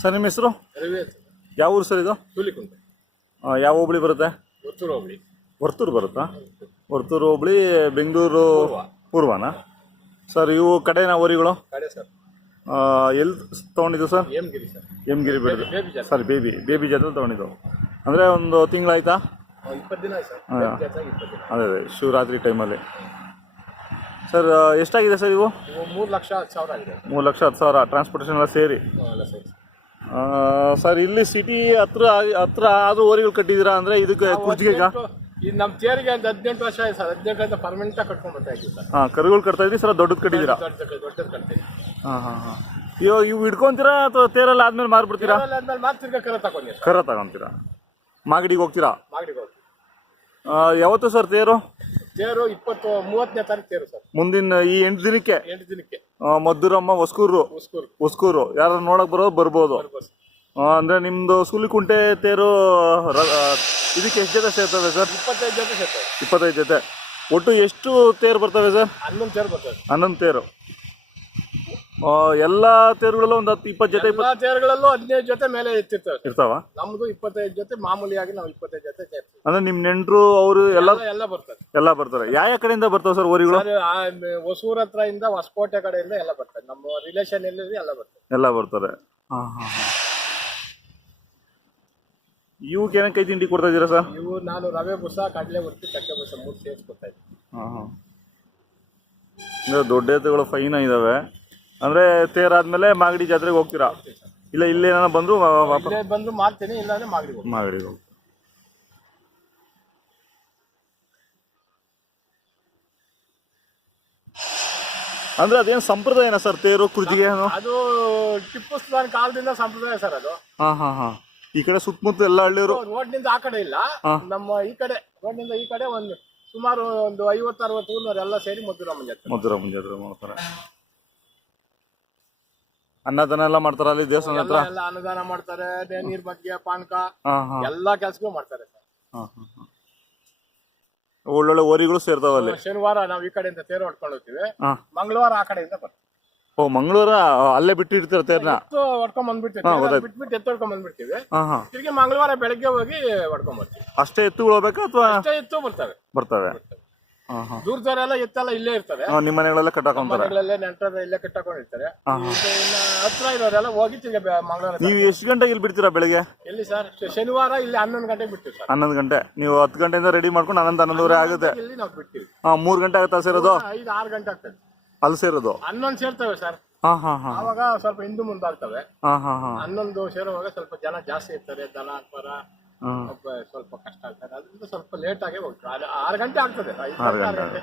Sir ನಿಮ್ಮ ಹೆಸರು? ರವಿ. ಯಾವ ಊರು ಸರ್ ಇದು? ಹುಲಿಕುಂಟೆ. ಯಾವ ಹೋಬಳಿ ಬರುತ್ತೆ? ವರ್ತೂರು ಹೋಬಳಿ. ವರ್ತೂರು ಬರುತ್ತಾ? ವರ್ತೂರು ಹೋಬಳಿ, ಬೆಂಗಳೂರು ಪೂರ್ವನಾ ಸರ್? ಇವು ಕಡೆನಾ ಊರಿಗಳು? ಕಡೆ ಸರ್. ಎಲ್ಲಿ ತೊಗೊಂಡಿದ್ದು ಸರ್? ಎಮ್ಗಿರಿ ಸರ್. ಎಮ್ಗಿರಿ ಬೆಳೆದು ಸರ್. ಬೇಬಿ ಜಾತ್ರೆ ತೊಗೊಂಡಿದ್ದು ಅಂದರೆ ಒಂದು ತಿಂಗಳಾಯ್ತಾ? 20 ದಿನ ಆಯ್ತು ಸರ್. ಅದೇ ಶಿವರಾತ್ರಿ ಟೈಮಲ್ಲಿ. ಸರ್ ಎಷ್ಟಾಗಿದೆ ಸರ್ ಇವು? 3,10,000 ಆಗಿದೆ. 3,10,000 ಟ್ರಾನ್ಸ್ಪೋರ್ಟೇಷನ್ ಎಲ್ಲ ಸೇರಿ. ಸರ್ ಇಲ್ಲಿ ಸಿಟಿ ಹತ್ರ ಆದ್ರೂ ಓರಿಗಳು ಕಟ್ಟಿದ್ದೀರಾ ಅಂದರೆ ಇದಕ್ಕೆ ಕುರ್ಜಿಗೆಗ? ಈ ನಮ್ಮ ತೇರಿಗೆ ಒಂದು 18 ವರ್ಷ ಆಯ್ತು ಸರ್. 18 ವರ್ಷ ಪರ್ಮನೆಂಟ್ ಆಗಿ ಕಟ್ಕೊಂಡು ಬರ್ತಾ ಇದ್ದೀವಿ ಸರ್. ಕರುಗಳು ಕಟ್ತಾ ಇದ್ರಿ ಸರ್? ದೊಡ್ಡದು ಕಟ್ಟಿದ್ದೀರಾ? ದೊಡ್ಡದು ಕಟ್ತೀವಿ. ಇವಾಗ ಇವು ಹಿಡ್ಕೊಂತೀರಾ ಅಥವಾ ತೇರಲ್ಲಿ ಆದ್ಮೇಲೆ ಮಾರ್ಬಿಡ್ತೀರಾ? ಆದ್ಮೇಲೆ ಮಾರ್ತಿರ್ಗ ಕರ ತಗೊಂಡಿ. ಕರ ತಗೊಂತೀರಾ? ಮಾಗಡಿಗೆ ಹೋಗ್ತೀರಾ? ಮಾಗಡಿಗೆ ಹೋಗ್ತೀವಿ. ಯಾವತ್ತು ಸರ್ ತೇರು? ತೇರು 30ನೇ ತಾರೀಕು ತೇರು ಸರ್. ಮುಂದಿನ ಈ 8 ದಿನಕ್ಕೆ? 8 ದಿನಕ್ಕೆ. ಮದ್ದೂರಮ್ಮ ಹೊಸ್ಕೂರು ಯಾರು ನೋಡಕ್ ಬರ್ಬೋದು. ಅಂದ್ರೆ ನಿಮ್ದು ಸುಲಿಕುಂಟೆ ತೇರು ಇದಕ್ಕೆ ಎಷ್ಟು ಜೊತೆ ಸೇರ್ತವೆ ಸರ್? 25 ಜೊತೆ ಸೇರ್ತವೆ. 25 ಜೊತೆ. ಒಟ್ಟು ಎಷ್ಟು ತೇರು ಬರ್ತವೆ ಸರ್? 11 ತೇರು ಬರ್ತವೆ. 11 ತೇರು. ಎಲ್ಲ ತೇರುಗಳಲ್ಲೂ ಒಂದು 10-20 ಜೊತೆ? ಎಲ್ಲ ತೇರುಗಳಲ್ಲೂ 15 ಜೊತೆ ಮೇಲೆ ಇರ್ತಾವ. ನಮ್ದು 25 ಜೊತೆ ಮಾಮೂಲಿಯಾಗಿ ನಾವು 25 ಜೊತೆ ಸೇರ್ತೀವಿ. ಅಂದ್ರೆ ನಿಮ್ ನೆಂಟರು ಅವರು ಎಲ್ಲ ಬರ್ತಾರೆ. ಯಾವ ಕಡೆಯಿಂದ ಬರ್ತಾವ ಸರ್ ಓರಿಗಳು? ಹೊಸೂರ್ ಹತ್ರ ಇಂದ ಹೊಸಕೋಟೆ ಕಡೆಯಿಂದ ಎಲ್ಲ ಬರ್ತಾರೆ. ನಮ್ಮ ರಿಲೇಷನ್ ಎಲ್ಲ ಬರ್ತಾರೆ. ಇವಕ್ಕೆ ಏನಕ್ಕೆ ಕೈ ತಿಂಡಿ ಕೊಡ್ತಾ ಇದ್ದೀರಾ ಸರ್? ಇವು ನಾನು ರವೆ ಬುಸ, ಕಡಲೆ ಒತ್ತಿ, ಚಕ್ಕೆ ಬುಸ 3 ಸೇರಿಸಿ ಕೊಡ್ತಾ ಇದ್ದೀನಿ. ಅಂದ್ರೆ ದೊಡ್ಡ ಎತ್ತುಗಳು ಫೈನ್ ಇದಾವೆ. ಅಂದ್ರೆ ತೇರಾದ್ಮೇಲೆ ಮಾಗಡಿ ಜಾತ್ರೆಗೆ ಹೋಗ್ತೀರಾ? ಇಲ್ಲ ಇಲ್ಲೇನ ಬಂದ್ರು ಮಾಡ್ತೀನಿ, ಇಲ್ಲಾಂದ್ರೆ ಮಾಗಡಿಗೆ ಹೋಗ್ತೀರಾ? ಅಂದ್ರೆ ಅದೇನು ಸಂಪ್ರದಾಯನ ಸರ್ ತೇರು ಕುರ್ಜಿಗೆ? ಅದು ಟಿಪ್ಪು ಸುಲ್ತಾನ್ ಕಾಲದಿಂದ ಸಂಪ್ರದಾಯ ಸರ್ ಅದು. ಈ ಕಡೆ ಸುತ್ತಮುತ್ತ ಎಲ್ಲ ಹಳ್ಳಿಯವರು ರೋಡ್ನಿಂದ ಆ ಕಡೆ ಇಲ್ಲ, ನಮ್ಮ ಈ ಕಡೆ ರೋಡ್ನಿಂದ ಈ ಕಡೆ ಒಂದು ಸುಮಾರು ಒಂದು 50-60 ಊರಿನವರು ಎಲ್ಲ ಸೇರಿ ಮಧುರಮ್ಮ ಜಾತ್ರೆ ಮಾಡ್ತಾರೆ. ಅನ್ನದಾನ ಎಲ್ಲ ಮಾಡ್ತಾರ ಅಲ್ಲಿ ದೇವಸ್ಥಾನ ಹತ್ರ? ಎಲ್ಲ ಅನ್ನದಾನ ಮಾಡ್ತಾರೆ, ನೀರ್ ಬಗ್ಗೆ, ಪಾನಕ ಎಲ್ಲಾ ಕೆಲ್ಸಗಳು ಮಾಡ್ತಾರೆ ಸರ್. ಒಳ್ಳೊಳ್ಳೆ ಓರಿಗಳು ಸೇರ್ತಾವಲ್ಲಿ. ಶನಿವಾರ ನಾವು ಈ ಕಡೆಯಿಂದ ತೇರು ಹೊಡ್ಕೊಂಡು ಹೋಗ್ತೀವಿ, ಮಂಗಳವಾರ ಆ ಕಡೆಯಿಂದ ಬರ್ತೀವಿ. ಮಂಗಳವಾರ ಅಲ್ಲೇ ಬಿಟ್ಟಿರ್ತೀರ ತೇರ್ನ? ಹೊಡ್ಕೊಂಡ್ ಬಂದ್ಬಿಡ್ತೀವಿ, ಬಿಟ್ಬಿಟ್ಟು ಎತ್ತು ಹೊಡ್ಕೊಂಡ್ ಬಂದ್ಬಿಡ್ತೀವಿ. ತಿರ್ಗಿ ಮಂಗಳವಾರ ಬೆಳಗ್ಗೆ ಹೋಗಿ ಹೊಡ್ಕೊಂಡ್ ಬರ್ತೀವಿ. ಅಷ್ಟೇ ಎತ್ತುಗಳು ಹೋಗ್ಬೇಕಾ ಅಥವಾ? ಅಷ್ಟೇ ಎತ್ತು ಬರ್ತವೆ. ದೂರದವರೆಲ್ಲ ಎತ್ತೆಲ್ಲ ಇಲ್ಲೇ ಇರ್ತಾರೆ. ನಿಮ್ಮ ಮನೆಗಳೆಲ್ಲ ಕಟ್ಟಾಕೊಂತಾರೆ? ನೆಂಟರ ಇಲ್ಲೇ ಕಟ್ಟಾಕೊಂಡಿರ್ತಾರೆ. ಹತ್ರ ಇರೋರೆಲ್ಲ ಹೋಗಿ ತಿರ್ಗಿ ಮಂಗಳವಾರ. ನೀವು ಎಷ್ಟು ಗಂಟೆಗೆ ಇಲ್ಲಿ ಬಿಡ್ತೀರಾ ಬೆಳಿಗ್ಗೆ? ಎಲ್ಲಿ ಸರ್? ಶನಿವಾರ ಇಲ್ಲಿ 11 ಗಂಟೆಗೆ ಬಿಡ್ತೀವಿ ಸರ್. 11 ಗಂಟೆ. ನೀವು 10 ಗಂಟೆಯಿಂದ ರೆಡಿ ಮಾಡ್ಕೊಂಡು 11-11:30 ಆಗುತ್ತೆ. ಇಲ್ಲಿ ನಾವು ಬಿಡ್ತೀವಿ. 3 ಗಂಟೆ ಆಗುತ್ತಾ ಸೇರೋದು? 5-6 ಗಂಟೆ ಆಗ್ತದೆ ಅಲ್ಲಿ ಸೇರೋದು. 11 ಸೇರ್ತವೆ ಸರ್. ಅವಾಗ ಸ್ವಲ್ಪ ಹಿಂದೆ ಮುಂದಾಗ್ತವೆ. 11 ಸೇರುವಾಗ ಸ್ವಲ್ಪ ಜನ ಜಾಸ್ತಿ ಇರ್ತಾರೆ, ದನ ಕರ ಸ್ವಲ್ಪ ಕಷ್ಟ ಆಗ್ತದೆ. ಅದರಿಂದ ಸ್ವಲ್ಪ ಲೇಟ್ ಆಗಿ ಹೋಗ್ತಾರೆ. 6 ಗಂಟೆ ಆಗ್ತದೆ. 5 ಗಂಟೆ.